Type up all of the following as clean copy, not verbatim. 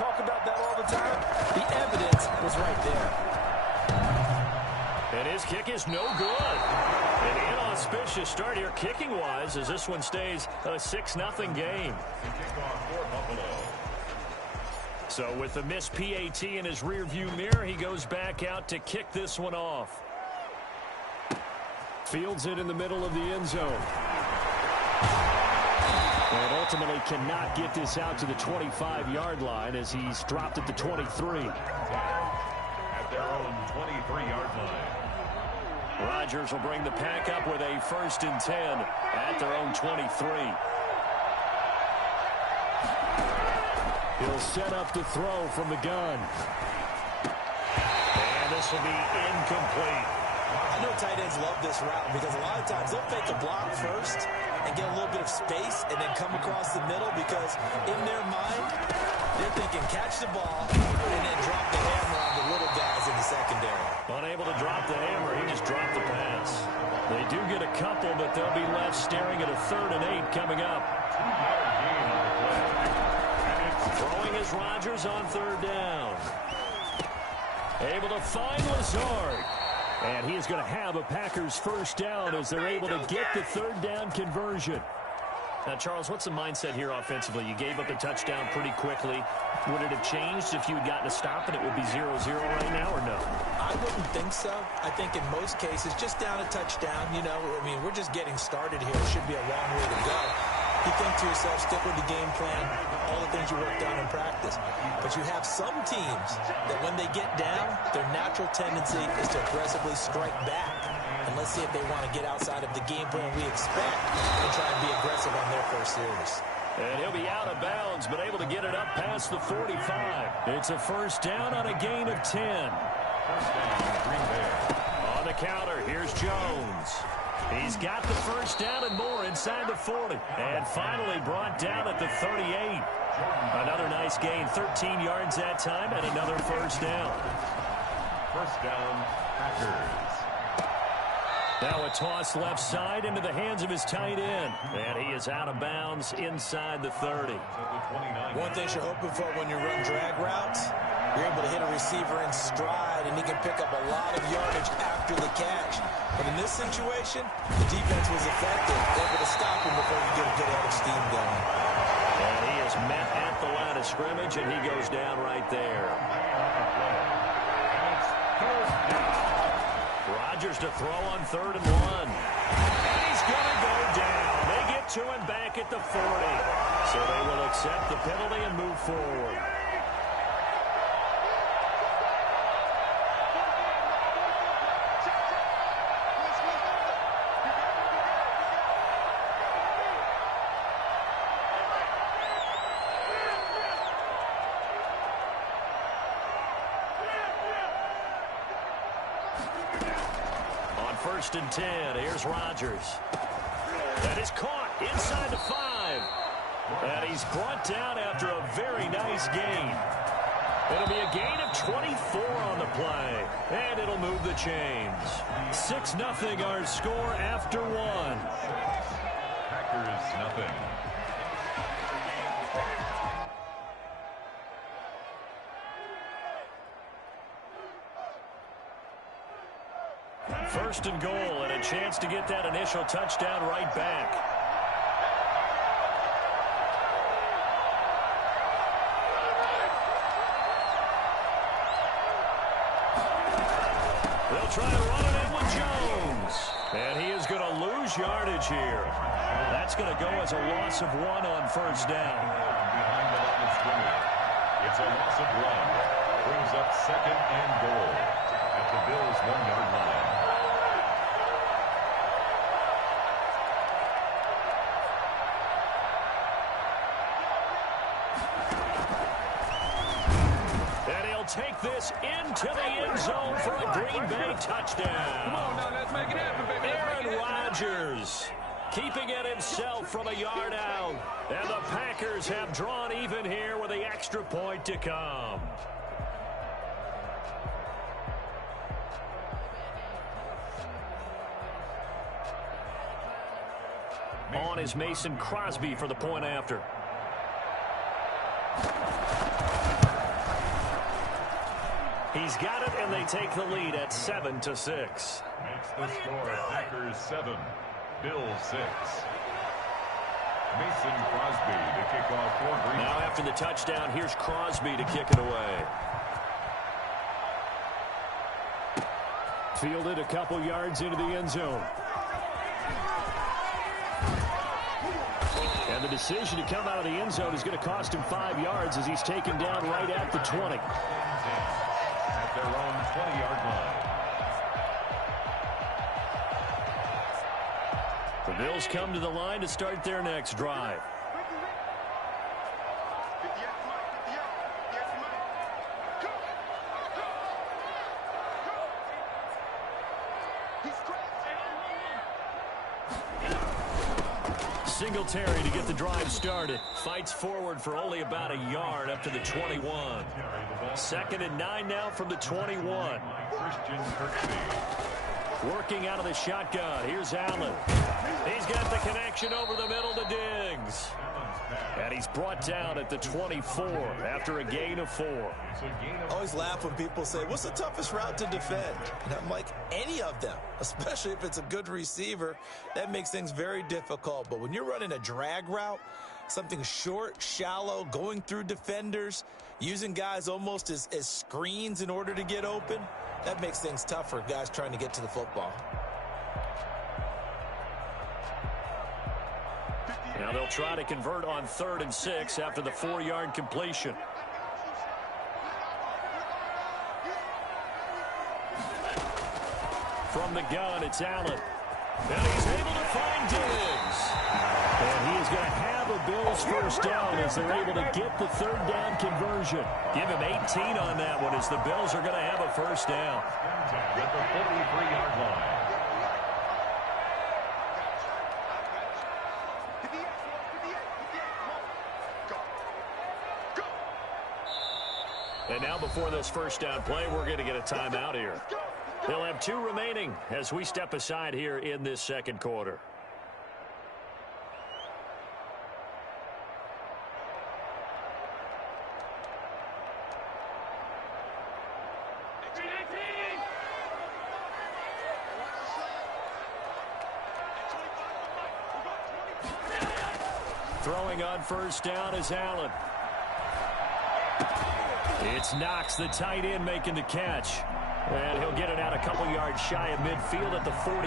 talk about that all the time? The evidence was right there. And his kick is no good. An inauspicious start here kicking-wise as this one stays a 6-0 game. So with the missed PAT in his rearview mirror, he goes back out to kick this one off. Fields it in the middle of the end zone. And ultimately cannot get this out to the 25-yard line as he's dropped at the 23. At their own 23-yard line. Rodgers will bring the pack up with a 1st and 10 at their own 23. He'll set up to throw from the gun. And this will be incomplete. I know tight ends love this route because a lot of times they'll fake a block first and get a little bit of space and then come across the middle because in their mind, they're thinking catch the ball and then drop the hammer on the little guys in the secondary. Unable to drop the hammer, he just dropped the pass. They do get a couple, but they'll be left staring at a 3rd and 8 coming up. Throwing is Rodgers on 3rd down. Able to find Lazard. And he is going to have a Packers 1st down as they're able to get the 3rd down conversion. Now, Charles, what's the mindset here offensively? You gave up a touchdown pretty quickly. Would it have changed if you had gotten a stop and it would be 0-0 right now or no? I wouldn't think so. I think in most cases, just down a touchdown, you know, I mean, we're just getting started here. It should be a long way to go. You think to yourself, stick with the game plan, all the things you worked on in practice. But you have some teams that when they get down, their natural tendency is to aggressively strike back. And let's see if they want to get outside of the game plan we expect and try and be aggressive on their first series. And he'll be out of bounds, but able to get it up past the 45. It's a 1st down on a gain of 10. On the counter, here's Jones. He's got the 1st down and more inside the 40. And finally brought down at the 38. Another nice gain, 13 yards that time, and another 1st down. 1st down, Packers. Now a toss left side into the hands of his tight end. And he is out of bounds inside the 30. One thing you're hoping for when you run drag routes, you're able to hit a receiver in stride, and he can pick up a lot of yardage after the catch. But in this situation, the defense was effective, able to stop him before you get a good head of steam going. And he is met at the line of scrimmage, and he goes down right there. Rodgers to throw on 3rd and 1. And he's going to go down. They get to him back at the 40. So they will accept the penalty and move forward. On 1st and 10, here's Rodgers. That is caught inside the 5. And he's brought down after a very nice gain. It'll be a gain of 24 on the play. And it'll move the chains. 6-0 our score after 1. Packers nothing. First and goal, and a chance to get that initial touchdown right back. They'll try to run it in with Jones. And he is going to lose yardage here. That's going to go as a loss of 1 on 1st down. Behind the line of scrimmage. It's a loss of 1. Brings up 2nd and goal at the Bills' 1-yard line. Take this into the end zone for a Green Bay touchdown. Come on now, let's make it happen, baby. Aaron Rodgers keeping it himself from a yard out. And the Packers have drawn even here with the extra point to come. On is Mason Crosby for the point after. He's got it, and they take the lead at 7-6. Makes the score Packers 7, Bills 6. Mason Crosby to kick off for Green. Now after the touchdown, here's Crosby to kick it away. Fielded a couple yards into the end zone. And the decision to come out of the end zone is going to cost him 5 yards as he's taken down right at the 20. At their own 20-yard line. The Bills come to the line to start their next drive. Singletary to get the drive started. Fights forward for only about a yard up to the 21. 2nd and 9 now from the 21. Working out of the shotgun. Here's Allen. He's got the connection over the middle to Diggs. And he's brought down at the 24 after a gain of 4. I always laugh when people say, what's the toughest route to defend? And I'm like, any of them, especially if it's a good receiver. That makes things very difficult. But when you're running a drag route, something short, shallow, going through defenders, using guys almost as screens in order to get open, that makes things tough for guys trying to get to the football. Now they'll try to convert on 3rd and 6 after the 4-yard completion. From the gun, it's Allen. And he's able to find Diggs. And he is going to have a Bills first down as they're able to get the 3rd down conversion. Give him 18 on that one as the Bills are going to have a first down. At the 43-yard line. And now before this first down play, we're going to get a timeout here. They'll have 2 remaining as we step aside here in this second quarter. Throwing on first down is Allen. It's Knox, the tight end, making the catch. And he'll get it out a couple yards shy of midfield at the 48.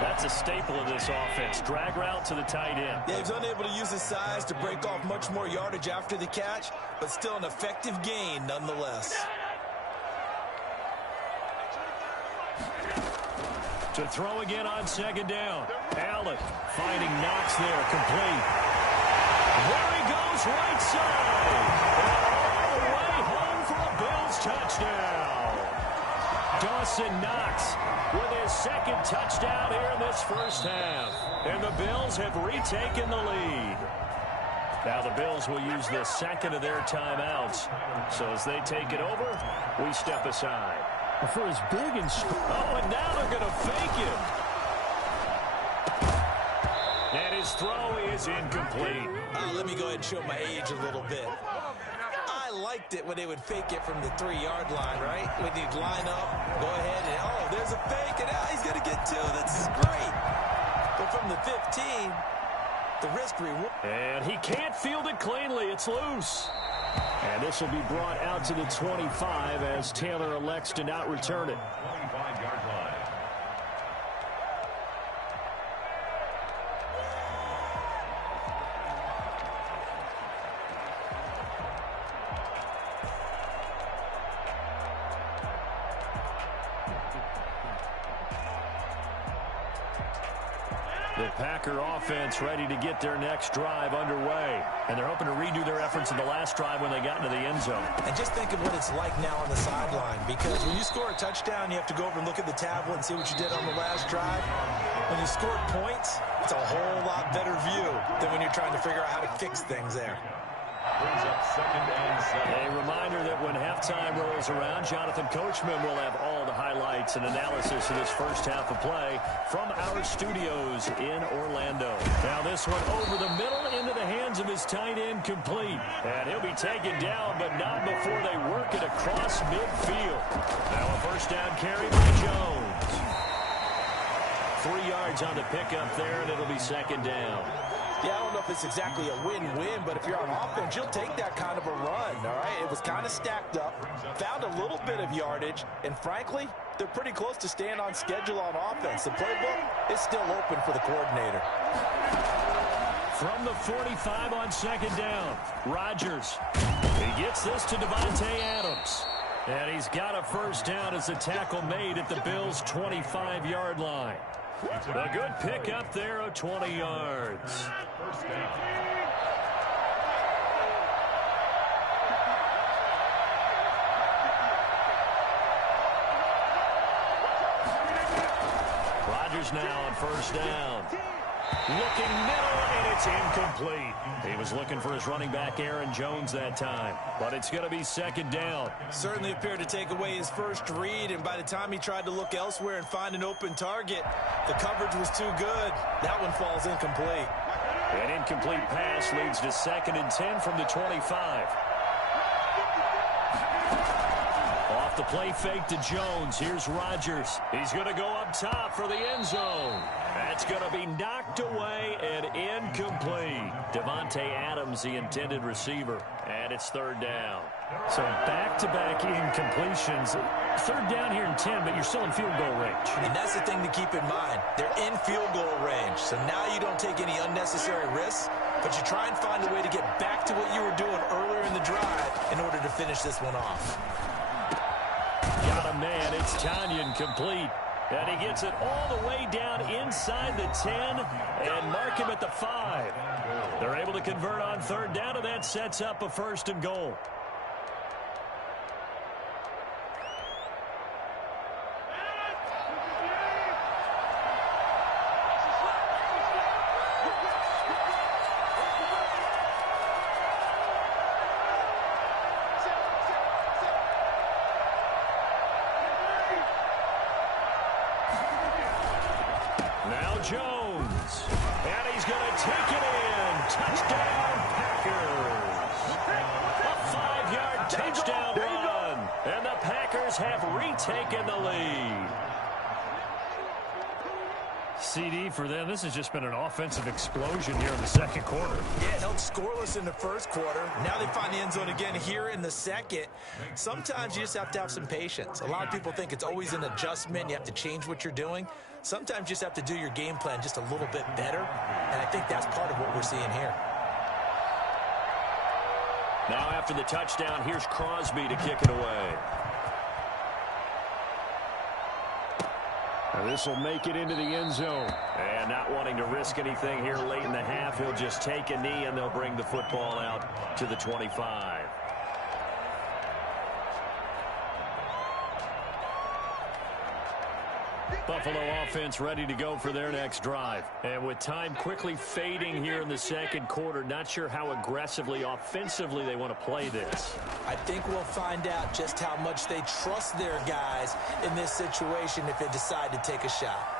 That's a staple of this offense. Drag route to the tight end. Yeah, he's unable to use his size to break off much more yardage after the catch, but still an effective gain nonetheless. To throw again on 2nd down. Allen finding Knox there, complete. There he goes, right side. All the way home for a Bills touchdown. Dawson Knox with his 2nd touchdown here in this first half. And the Bills have retaken the lead. Now the Bills will use the 2nd of their timeouts. So as they take it over, we step aside. For his big and oh, and now they're going to fake him. And his throw is incomplete. Let me go ahead and show my age a little bit. I liked it when they would fake it from the 3-yard line, right? When they'd line up, go ahead, and oh, there's a fake, and now he's going to get 2. This is great. But from the 15, the risk reward. And he can't field it cleanly. It's loose. And this will be brought out to the 25 as Taylor elects to not return it. 25-yard line. The Packer offense ready to get their next drive underway. And they're hoping to redo their efforts in the last drive when they got into the end zone. And just think of what it's like now on the sideline, because when you score a touchdown, you have to go over and look at the tablet and see what you did on the last drive. When you scored points, it's a whole lot better view than when you're trying to figure out how to fix things there. Brings up 2nd and A reminder that when halftime rolls around, Jonathan Coachman will have all the highlights and analysis of this first half of play from our studios in Orlando. Now this one over the middle into the hands of his tight end, complete. And he'll be taken down, but not before they work it across midfield. Now a first down carry by Jones. 3 yards on the pickup there, and it'll be second down. Yeah, I don't know if it's exactly a win-win, but if you're on offense, you'll take that kind of a run, all right? It was kind of stacked up, found a little bit of yardage, and frankly, they're pretty close to staying on schedule on offense. The playbook is still open for the coordinator. From the 45 on second down, Rodgers. He gets this to Davante Adams. And he's got a first down as a tackle made at the Bills' 25-yard line. A good pickup there of 20 yards. First down. Rodgers now on first down. Looking middle, and it's incomplete. He was looking for his running back, Aaron Jones, that time. But it's going to be second down. Certainly appeared to take away his first read, and by the time he tried to look elsewhere and find an open target, the coverage was too good. That one falls incomplete. An incomplete pass leads to 2nd and 10 from the 25. Off the play fake to Jones. Here's Rodgers. He's going to go up top for the end zone. That's going to be knocked away and incomplete. Davante Adams, the intended receiver, and it's third down. So back-to-back incompletions. Third down here in 10, but you're still in field goal range. And that's the thing to keep in mind. They're in field goal range, so now you don't take any unnecessary risks, but you try and find a way to get back to what you were doing earlier in the drive in order to finish this one off. Got a man. It's Tanyan, complete. And he gets it all the way down inside the 10 and mark him at the 5. They're able to convert on third down, and that sets up a 1st and goal. Jones, and he's going to take it in. Touchdown, Packers. A 5-yard touchdown run, and the Packers have retaken the lead. CD for them. This has just been an offensive explosion here in the second quarter. Yeah, held scoreless in the first quarter. Now they find the end zone again here in the second. Sometimes you just have to have some patience. A lot of people think it's always an adjustment. You have to change what you're doing. Sometimes you just have to do your game plan just a little bit better, and I think that's part of what we're seeing here. Now after the touchdown, here's Crosby to kick it away. Now this will make it into the end zone. And not wanting to risk anything here late in the half, he'll just take a knee, and they'll bring the football out to the 25. Buffalo offense ready to go for their next drive. And with time quickly fading here in the second quarter, not sure how aggressively, offensively they want to play this. I think we'll find out just how much they trust their guys in this situation if they decide to take a shot.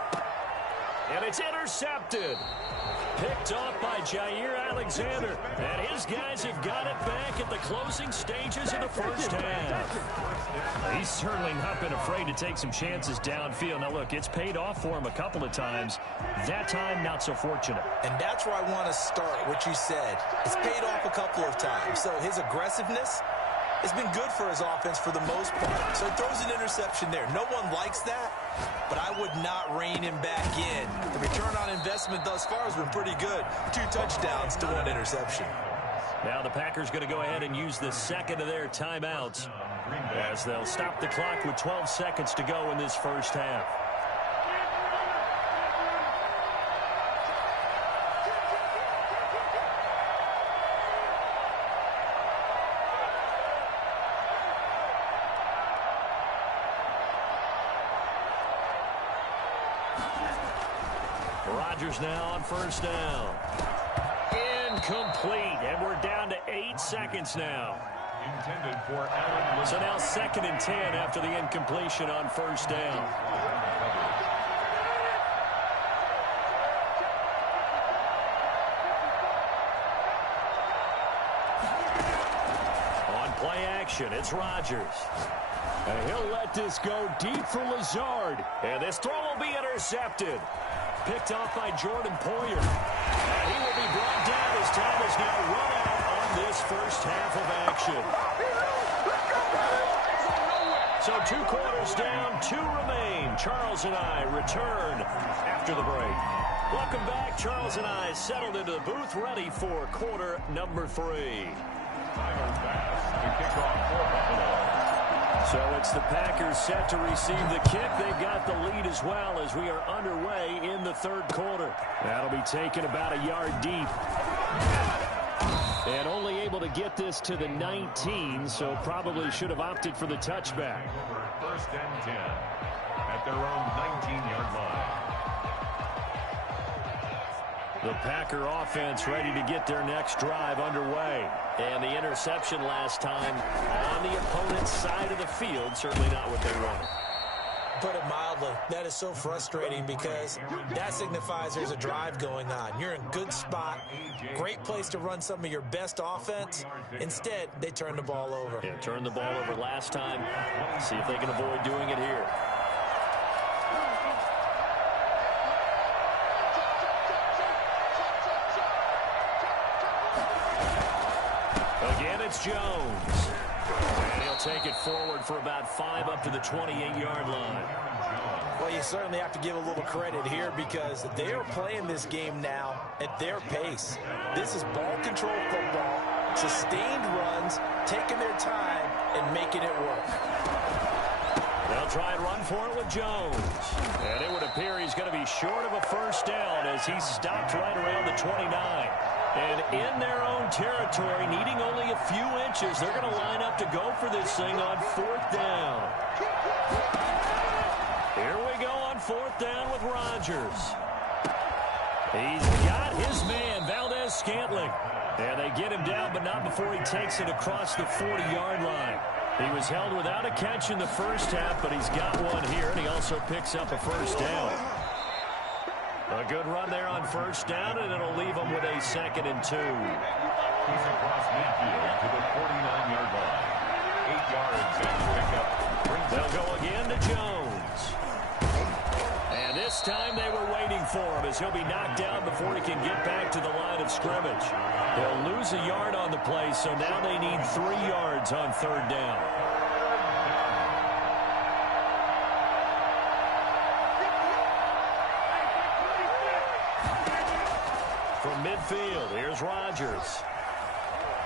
And it's intercepted. Picked off by Jair Alexander. And his guys have got it back at the closing stages of the first half. He's certainly not been afraid to take some chances downfield. Now, look, it's paid off for him a couple of times. That time, not so fortunate. And that's where I want to start, what you said. It's paid off a couple of times. So his aggressiveness has been good for his offense for the most part. So he throws an interception there. No one likes that, but I would not rein him back in. The return on investment thus far has been pretty good. 2 touchdowns to 1 interception. Now the Packers going to go ahead and use the second of their timeouts as they'll stop the clock with 12 seconds to go in this first half. Rodgers now on first down. Incomplete, and we're down to 8 seconds now. Intended for Allen. So now 2nd and 10 after the incompletion on first down. On play action, it's Rodgers. And he'll let this go deep for Lazard. And this throw will be intercepted. Picked off by Jordan Poyer. And he will be brought down. His time is now run out on this first half of action. So 2 quarters down, 2 remain. Charles and I return after the break. Welcome back. Charles and I settled into the booth, ready for quarter number 3. Final pass to kick off for Buffalo. So it's the Packers set to receive the kick. They've got the lead as well as we are underway in the 3rd quarter. That'll be taken about a yard deep. And only able to get this to the 19, so probably should have opted for the touchback. 1st and 10 at their own 19-yard line. The Packer offense ready to get their next drive underway. And the interception last time on the opponent's side of the field, certainly not what they wanted. Put it mildly, that is so frustrating because that signifies there's a drive going on. You're in a good spot, great place to run some of your best offense. Instead, they turn the ball over. Yeah, turned the ball over last time. See if they can avoid doing it here. Again, it's Jones. And he'll take it forward for about 5 up to the 28-yard line. Well, you certainly have to give a little credit here because they are playing this game now at their pace. This is ball control football, sustained runs, taking their time and making it work. They'll try and run for it with Jones. And it would appear he's going to be short of a first down as he stopped right around the 29. And in their own territory, needing only a few inches, they're going to line up to go for this thing on 4th down. Here we go on 4th down with Rodgers. He's got his man, Valdez-Scantling. And they get him down, but not before he takes it across the 40-yard line. He was held without a catch in the first half, but he's got one here, and he also picks up a first down. A good run there on first down, and it'll leave him with a 2nd and 2. He's across midfield to the 49-yard line. 8 yards and pickup. They'll go again to Jones. And this time they were waiting for him as he'll be knocked down before he can get back to the line of scrimmage. They'll lose a yard on the play, so now they need 3 yards on 3rd down. From midfield, here's Rodgers.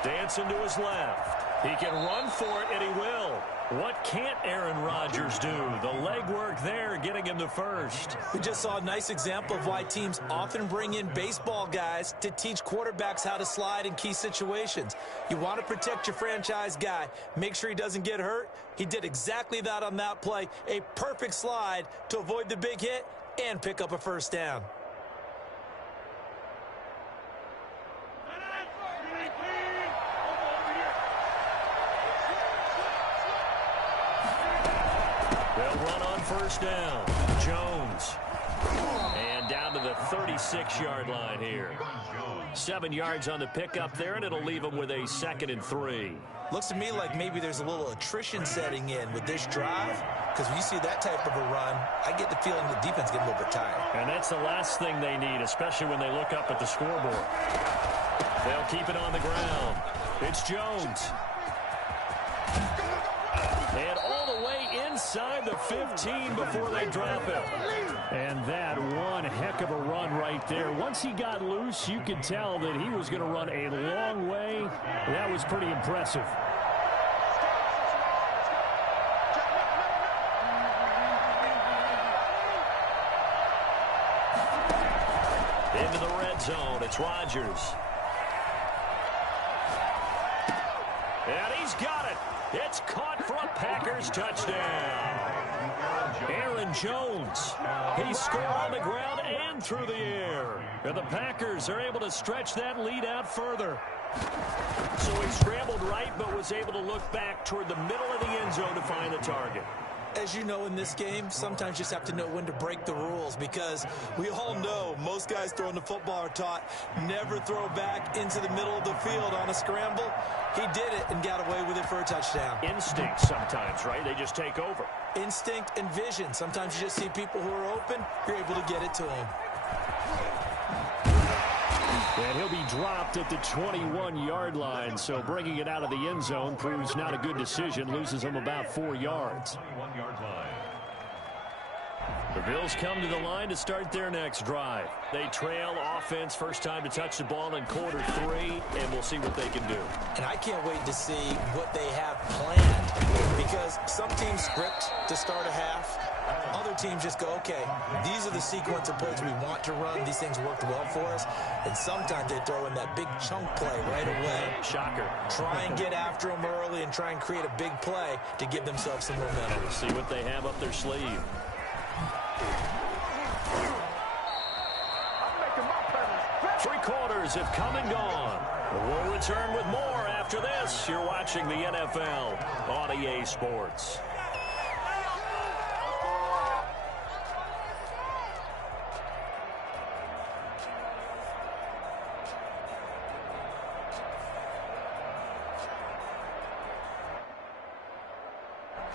Dancing to his left. He can run for it, and he will. What can't Aaron Rodgers do? The legwork there getting him the first. We just saw a nice example of why teams often bring in baseball guys to teach quarterbacks how to slide in key situations. You want to protect your franchise guy. Make sure he doesn't get hurt. He did exactly that on that play. A perfect slide to avoid the big hit and pick up a first down. They'll run on first down. Jones. And down to the 36-yard line here. 7 yards on the pickup there, and it'll leave him with a 2nd and 3. Looks to me like maybe there's a little attrition setting in with this drive, because when you see that type of a run, I get the feeling the defense getting a little bit tired. And that's the last thing they need, especially when they look up at the scoreboard. They'll keep it on the ground. It's Jones. And all the way inside the 15 before they drop it. And that one heck of a run right there. Once he got loose, you could tell that he was going to run a long way. That was pretty impressive. Into the red zone, it's Rodgers. And he's got it. It's caught for a Packers touchdown. Aaron Jones. He scored on the ground and through the air. And the Packers are able to stretch that lead out further. So he scrambled right, but was able to look back toward the middle of the end zone to find the target. As you know, in this game, sometimes you just have to know when to break the rules, because we all know most guys throwing the football are taught never throw back into the middle of the field on a scramble. He did it and got away with it for a touchdown. Instinct sometimes, right? They just take over. Instinct and vision. Sometimes you just see people who are open, you're able to get it to them. And he'll be dropped at the 21-yard line, so bringing it out of the end zone proves not a good decision. Loses him about 4 yards. 21-yard line. The Bills come to the line to start their next drive. They trail offense, first time to touch the ball in quarter 3, and we'll see what they can do. And I can't wait to see what they have planned, because some teams script to start a half. Other teams just go, okay, these are the sequence of plays we want to run. These things worked well for us. And sometimes they throw in that big chunk play right away. Shocker. Try and get after them early and try and create a big play to give themselves some momentum. See what they have up their sleeve. Three quarters have come and gone. We'll return with more after this. You're watching the NFL on EA Sports.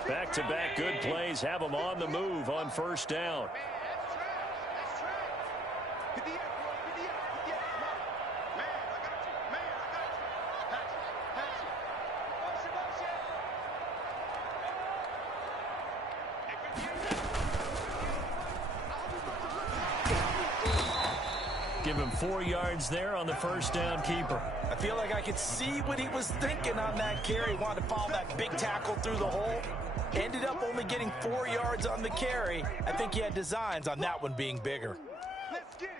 Back-to-back good plays have them on the move on first down. Give him 4 yards there on the first down keeper. I feel like I could see what he was thinking on that carry. Wanted to follow that big tackle through the hole. Ended up only getting 4 yards on the carry. I think he had designs on that one being bigger. Let's get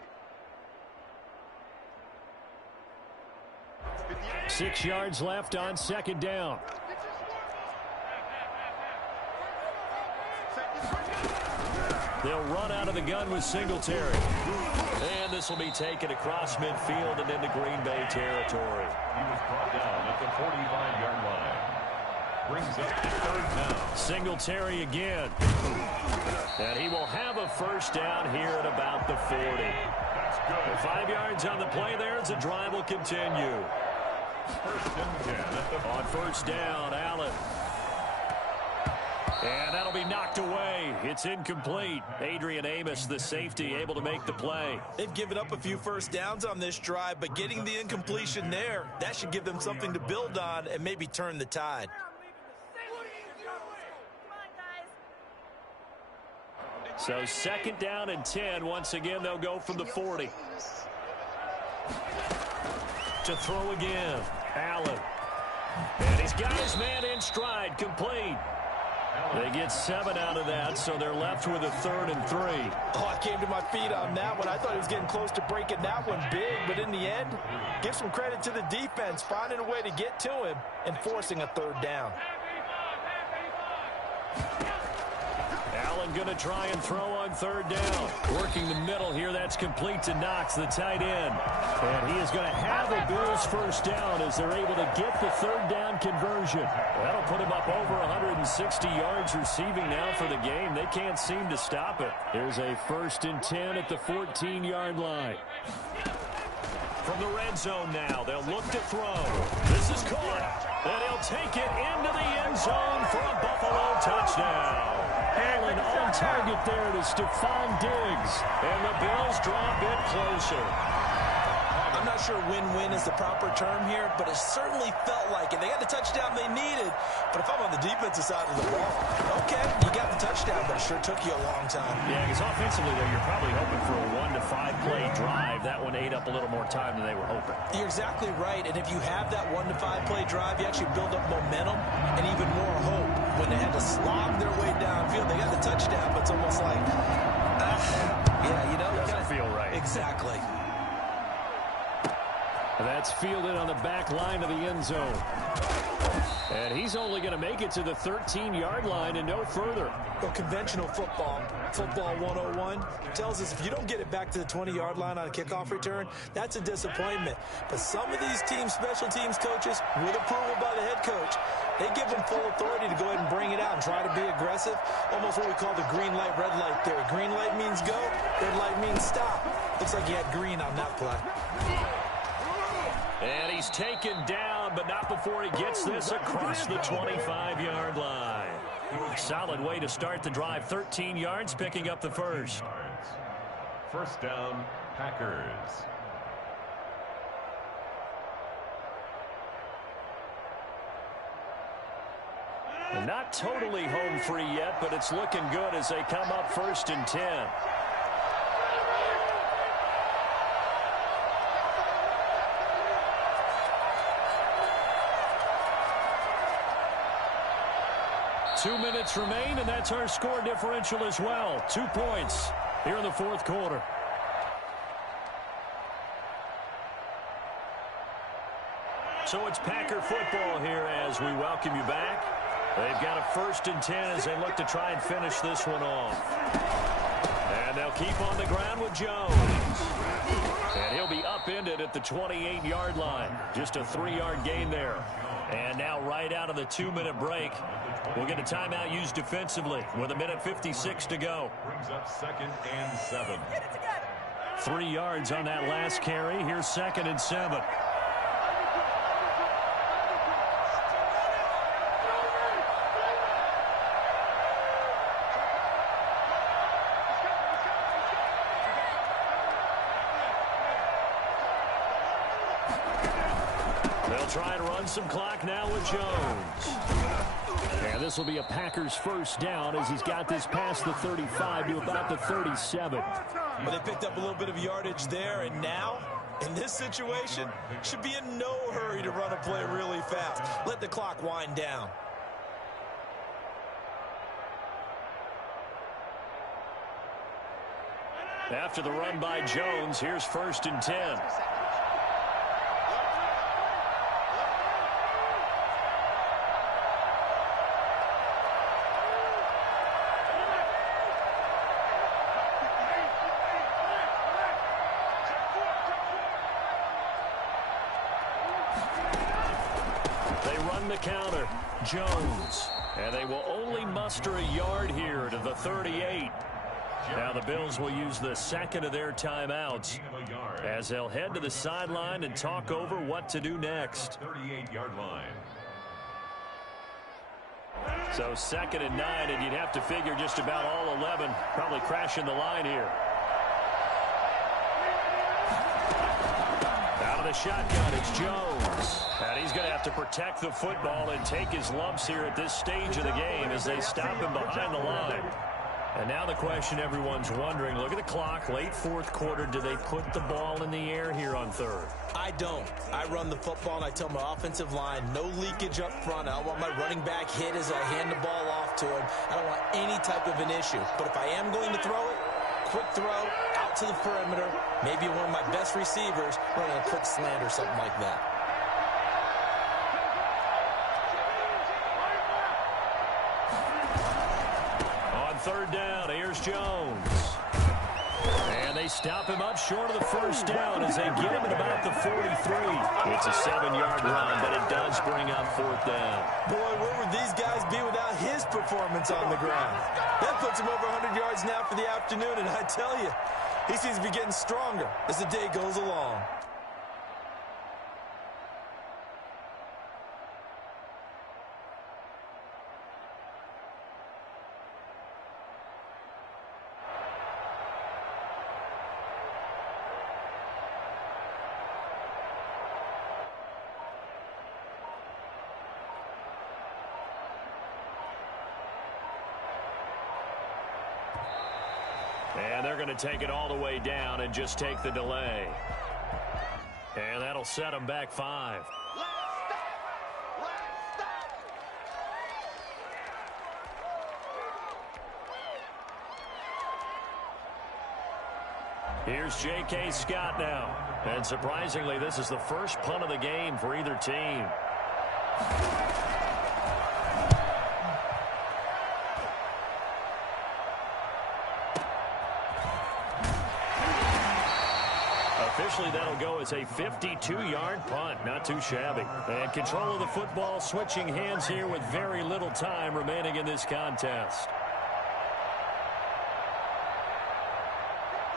it. 6 yards left on second down. They'll run out of the gun with Singletary. And this will be taken across midfield and into Green Bay territory. He was brought down at the 45-yard line. Brings up the third down. Singletary again. And he will have a first down here at about the 40. That's good. 5 yards on the play there as the drive will continue. First and 10 at the On first down, Allen. And that'll be knocked away. It's incomplete. Adrian Amos, the safety, able to make the play. They've given up a few first downs on this drive, but getting the incompletion there, that should give them something to build on and maybe turn the tide. So second down and 10. Once again, they'll go from the 40. To throw again. Allen. And he's got his man in stride. Complete. They get 7 out of that, so they're left with a 3rd and 3. Oh, I came to my feet on that one. I thought he was getting close to breaking that one big, but in the end, give some credit to the defense, finding a way to get to him and forcing a 3rd down. Allen going to try and throw on 3rd down. Working the middle here. That's complete to Knox, the tight end. And he is going to have a Bills first down as they're able to get the 3rd down conversion. That'll put him up over 160 yards receiving now for the game. They can't seem to stop it. There's a 1st and 10 at the 14-yard line. From the red zone now, they'll look to throw. This is caught. And he'll take it into the end zone for a Buffalo touchdown. Allen on target there to Stephon Diggs. And the Bills draw a bit closer. I'm not sure win-win is the proper term here, but it certainly felt like it. They got the touchdown they needed, but if I'm on the defensive side of the ball, okay, you got the touchdown, but it sure took you a long time. Yeah, because offensively, though, you're probably hoping for a 1 to 5 play drive. That one ate up a little more time than they were hoping. You're exactly right, and if you have that 1 to 5 play drive, you actually build up momentum and even more hope. When they had to slog their way downfield, they got the touchdown, but it's almost like, yeah, you know. Doesn't feel right. Exactly. That's fielded on the back line of the end zone. And he's only going to make it to the 13-yard line and no further. Well, conventional football 101, tells us if you don't get it back to the 20-yard line on a kickoff return, that's a disappointment. But some of these special teams coaches, with approval by the head coach, they give them full authority to go ahead and bring it out and try to be aggressive. Almost what we call the green light, red light theory. Green light means go, red light means stop. Looks like he had green on that play. And he's taken down, but not before he gets this across the 25-yard line. Solid way to start the drive. 13 yards, picking up the first. First down, Packers. Not totally home free yet, but it's looking good as they come up 1st and 10. Two minutes remain, and that's our score differential as well. 2 points here in the fourth quarter. So it's Packer football here as we welcome you back. They've got a 1st and 10 as they look to try and finish this one off. And they'll keep on the ground with Jones. And he'll be upended at the 28-yard line. Just a 3-yard gain there. And now right out of the 2-minute break, we'll get a timeout used defensively with 1:56 to go. Brings up 2nd and 7. 3 yards on that last carry. Here's 2nd and 7. They'll try and run some clock now with Jones. And this will be a Packers first down as he's got this past the 35 to about the 37. Well, they picked up a little bit of yardage there, and now, in this situation, should be in no hurry to run a play really fast. Let the clock wind down. After the run by Jones, here's 1st and 10. The counter, Jones, and they will only muster a yard here to the 38. Now the Bills will use the second of their timeouts as they'll head to the sideline and talk over what to do next. 38-yard line. So 2nd and 9, and you'd have to figure just about all 11 probably crashing the line here. Out of the shotgun, it's Jones. And he's going to have to protect the football and take his lumps here at this stage of the game as they stop him behind the line. And now the question everyone's wondering, look at the clock, late fourth quarter, do they put the ball in the air here on 3rd? I don't. I run the football, and I tell my offensive line, no leakage up front. I don't want my running back hit as I hand the ball off to him. I don't want any type of an issue. But if I am going to throw it, quick throw, out to the perimeter, maybe one of my best receivers running a quick slant or something like that. On 3rd down, here's Jones. And they stop him up short of the first down as they get him at about the 43. It's a 7-yard run, but it does bring up 4th down. Boy, where would these guys be without his performance on the ground? That puts him over 100 yards now for the afternoon, and I tell you, he seems to be getting stronger as the day goes along. And they're going to take it all the way down and just take the delay. And that'll set them back 5. Here's J.K. Scott now. And surprisingly, this is the first punt of the game for either team. eventually that'll go as a 52-yard punt. Not too shabby. And control of the football switching hands here with very little time remaining in this contest.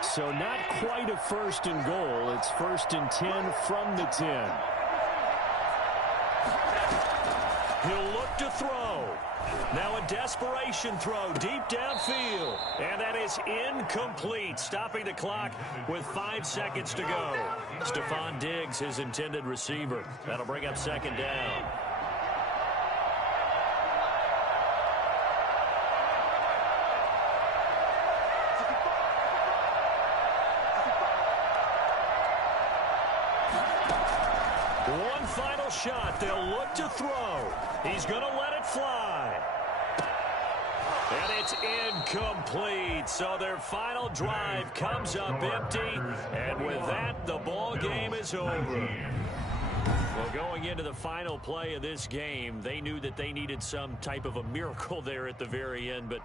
So not quite a 1st and goal. It's 1st and 10 from the 10. He'll look to throw. Now a desperation throw deep downfield. And that is incomplete. Stopping the clock with 5 seconds to go. Stephon Diggs, his intended receiver. That'll bring up 2nd down. One final shot. They'll look to throw. He's going to let it fly. And it's incomplete. So their final drive comes up empty. And with that, the ball game is over. Well, going into the final play of this game, they knew that they needed some type of a miracle there at the very end. But